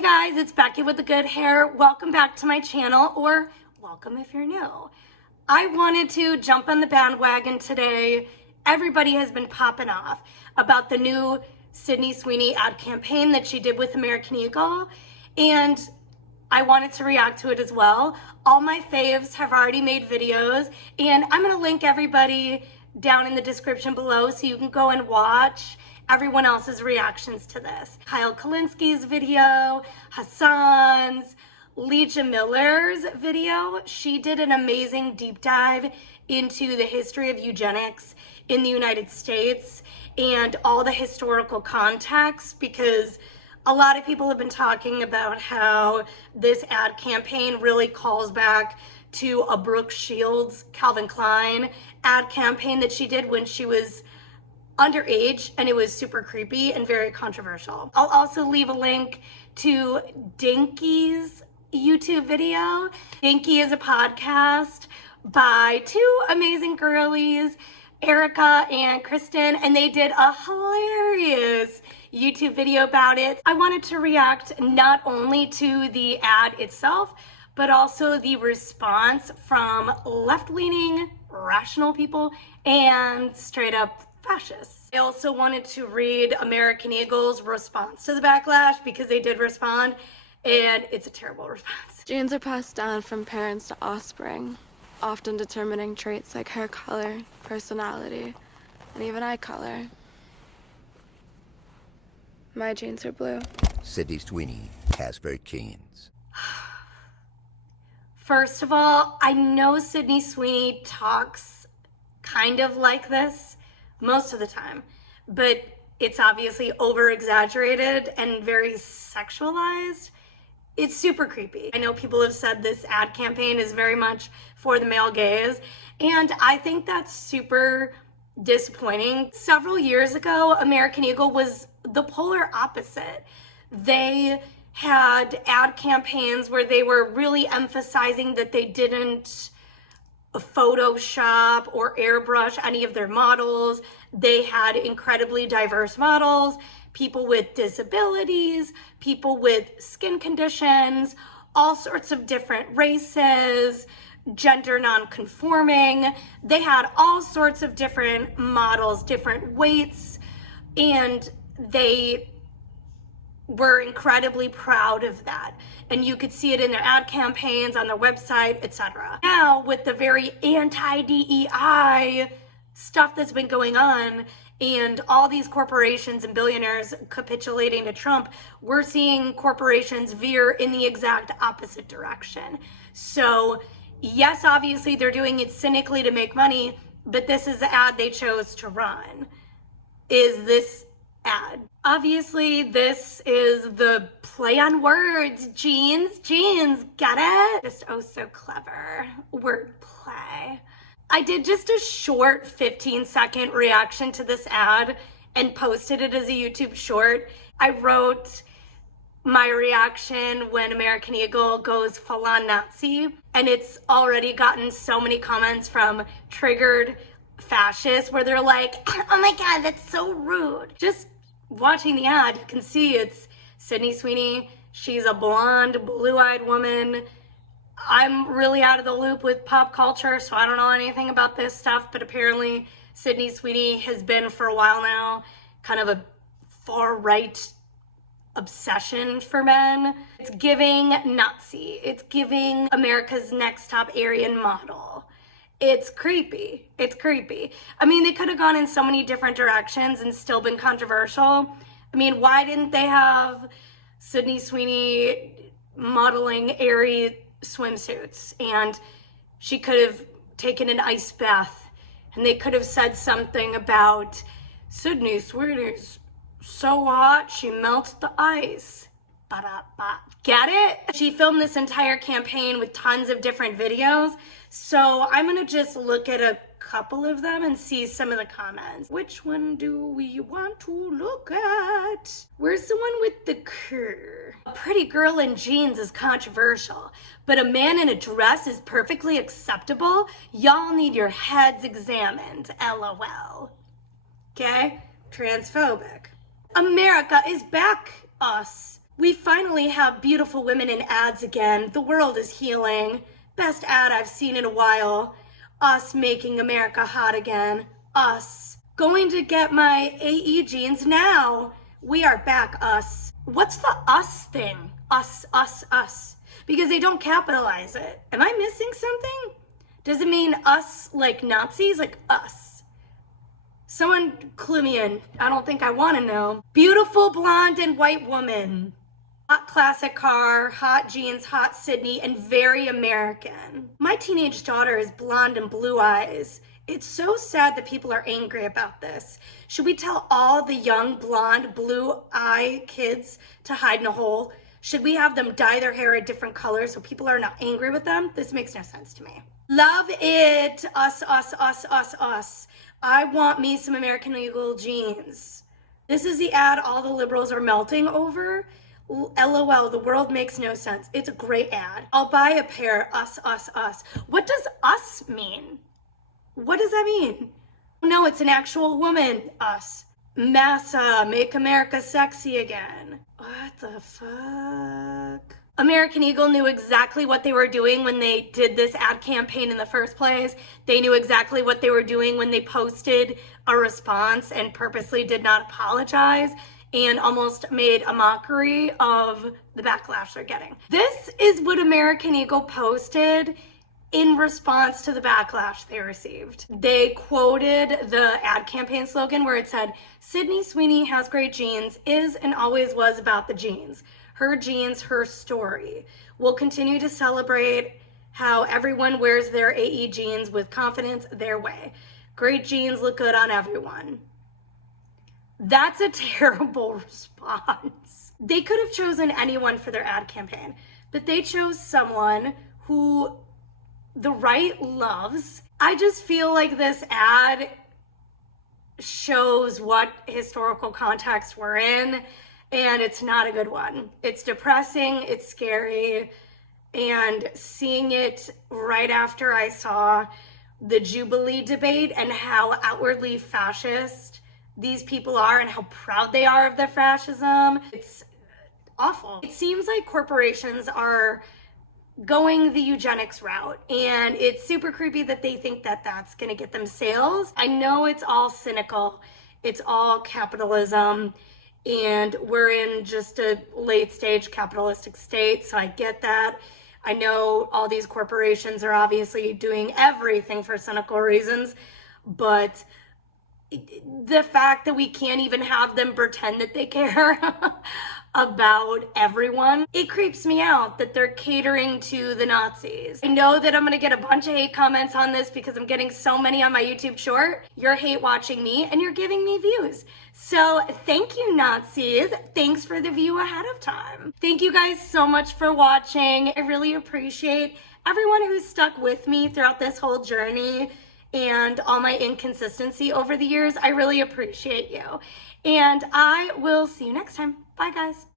Hey guys, it's Becky with the good hair. Welcome back to my channel, or welcome if you're new. I wanted to jump on the bandwagon today. Everybody has been popping off about the new Sydney Sweeney ad campaign that she did with American Eagle, and I wanted to react to it as well. All my faves have already made videos, and I'm gonna link everybody down in the description below so you can go and watch everyone else's reactions to this. Kyle Kalinski's video, Hassan's, Leisha Miller's video. She did an amazing deep dive into the history of eugenics in the United States and all the historical context, because a lot of people have been talking about how this ad campaign really calls back to a Brooke Shields, Calvin Klein ad campaign that she did when she was underage, and it was super creepy and very controversial. I'll also leave a link to Dinky's YouTube video. Dinky is a podcast by two amazing girlies, Erica and Kristen, and they did a hilarious YouTube video about it. I wanted to react not only to the ad itself, but also the response from left-leaning, rational people and straight up fascists. I also wanted to read American Eagle's response to the backlash, because they did respond, and it's a terrible response. Genes are passed down from parents to offspring, often determining traits like hair color, personality, and even eye color. My genes are blue. Sydney Sweeney has very genes. First of all, I know Sydney Sweeney talks kind of like this most of the time, but it's obviously over exaggerated and very sexualized. It's super creepy. I know people have said this ad campaign is very much for the male gaze, and I think that's super disappointing. Several years ago, American Eagle was the polar opposite. They had ad campaigns where they were really emphasizing that they didn't Photoshop or airbrush any of their models. They had incredibly diverse models, people with disabilities, people with skin conditions, all sorts of different races, gender non-conforming. They had all sorts of different models, different weights, and they were incredibly proud of that. And you could see it in their ad campaigns, on their website, etc. Now, with the very anti-DEI stuff that's been going on, and all these corporations and billionaires capitulating to Trump, we're seeing corporations veer in the exact opposite direction. So yes, obviously they're doing it cynically to make money, but this is the ad they chose to run, is this ad. Obviously, this is the play on words. Jeans, get it? Just oh so clever. Wordplay. I did just a short 15-second reaction to this ad and posted it as a YouTube short. I wrote my reaction when American Eagle goes full-on Nazi, and it's already gotten so many comments from triggered fascists where they're like, oh my god, that's so rude. Just watching the ad, you can see it's Sydney Sweeney. She's a blonde, blue-eyed woman. I'm really out of the loop with pop culture, so I don't know anything about this stuff, but apparently Sydney Sweeney has been for a while now kind of a far-right obsession for men. It's giving Nazi. It's giving America's Next Top Aryan Model. It's creepy. It's creepy. I mean, they could have gone in so many different directions and still been controversial. I mean, why didn't they have Sydney Sweeney modeling airy swimsuits? And she could have taken an ice bath, and they could have said something about Sydney Sweeney's so hot, she melts the ice. Ba-da-ba. Get it? She filmed this entire campaign with tons of different videos, so I'm gonna just look at a couple of them and see some of the comments. Which one do we want to look at? Where's the one with the cur? A pretty girl in jeans is controversial, but a man in a dress is perfectly acceptable. Y'all need your heads examined, LOL. Okay? Transphobic. America is back us. We finally have beautiful women in ads again. The world is healing. Best ad I've seen in a while. Us making America hot again. Us. Going to get my AE jeans now. We are back, us. What's the us thing? Us, us, us. Because they don't capitalize it. Am I missing something? Does it mean us like Nazis? Like us? Someone clue me in. I don't think I want to know. Beautiful blonde and white woman. Hot classic car, hot jeans, hot Sydney, and very American. My teenage daughter is blonde and blue eyes. It's so sad that people are angry about this. Should we tell all the young blonde blue eye kids to hide in a hole? Should we have them dye their hair a different color so people are not angry with them? This makes no sense to me. Love it. Us, us, us, us, us. I want me some American Eagle jeans. This is the ad all the liberals are melting over. LOL, the world makes no sense. It's a great ad. I'll buy a pair. Us, us, us. What does us mean? What does that mean? No, it's an actual woman. Us. Massa, make America sexy again. What the fuck? American Eagle knew exactly what they were doing when they did this ad campaign in the first place. They knew exactly what they were doing when they posted a response and purposely did not apologize and almost made a mockery of the backlash they're getting. This is what American Eagle posted in response to the backlash they received. They quoted the ad campaign slogan where it said, "Sydney Sweeney has great jeans, is and always was about the jeans. Her jeans, her story. We'll continue to celebrate how everyone wears their AE jeans with confidence their way. Great jeans look good on everyone." That's a terrible response. They could have chosen anyone for their ad campaign, but they chose someone who the right loves. I just feel like this ad shows what historical context we're in, and it's not a good one. It's depressing, it's scary, and seeing it right after I saw the Jubilee debate and how outwardly fascist these people are and how proud they are of their fascism, it's awful. It seems like corporations are going the eugenics route, and it's super creepy that they think that that's gonna get them sales. I know it's all cynical, it's all capitalism, and we're in just a late stage capitalistic state, so I get that. I know all these corporations are obviously doing everything for cynical reasons, but the fact that we can't even have them pretend that they care about everyone, it creeps me out that they're catering to the Nazis. I know that I'm gonna get a bunch of hate comments on this because I'm getting so many on my YouTube short. You're hate watching me and you're giving me views. So thank you, Nazis. Thanks for the view ahead of time. Thank you guys so much for watching. I really appreciate everyone who's stuck with me throughout this whole journey and all my inconsistency over the years. I really appreciate you. And I will see you next time. Bye, guys.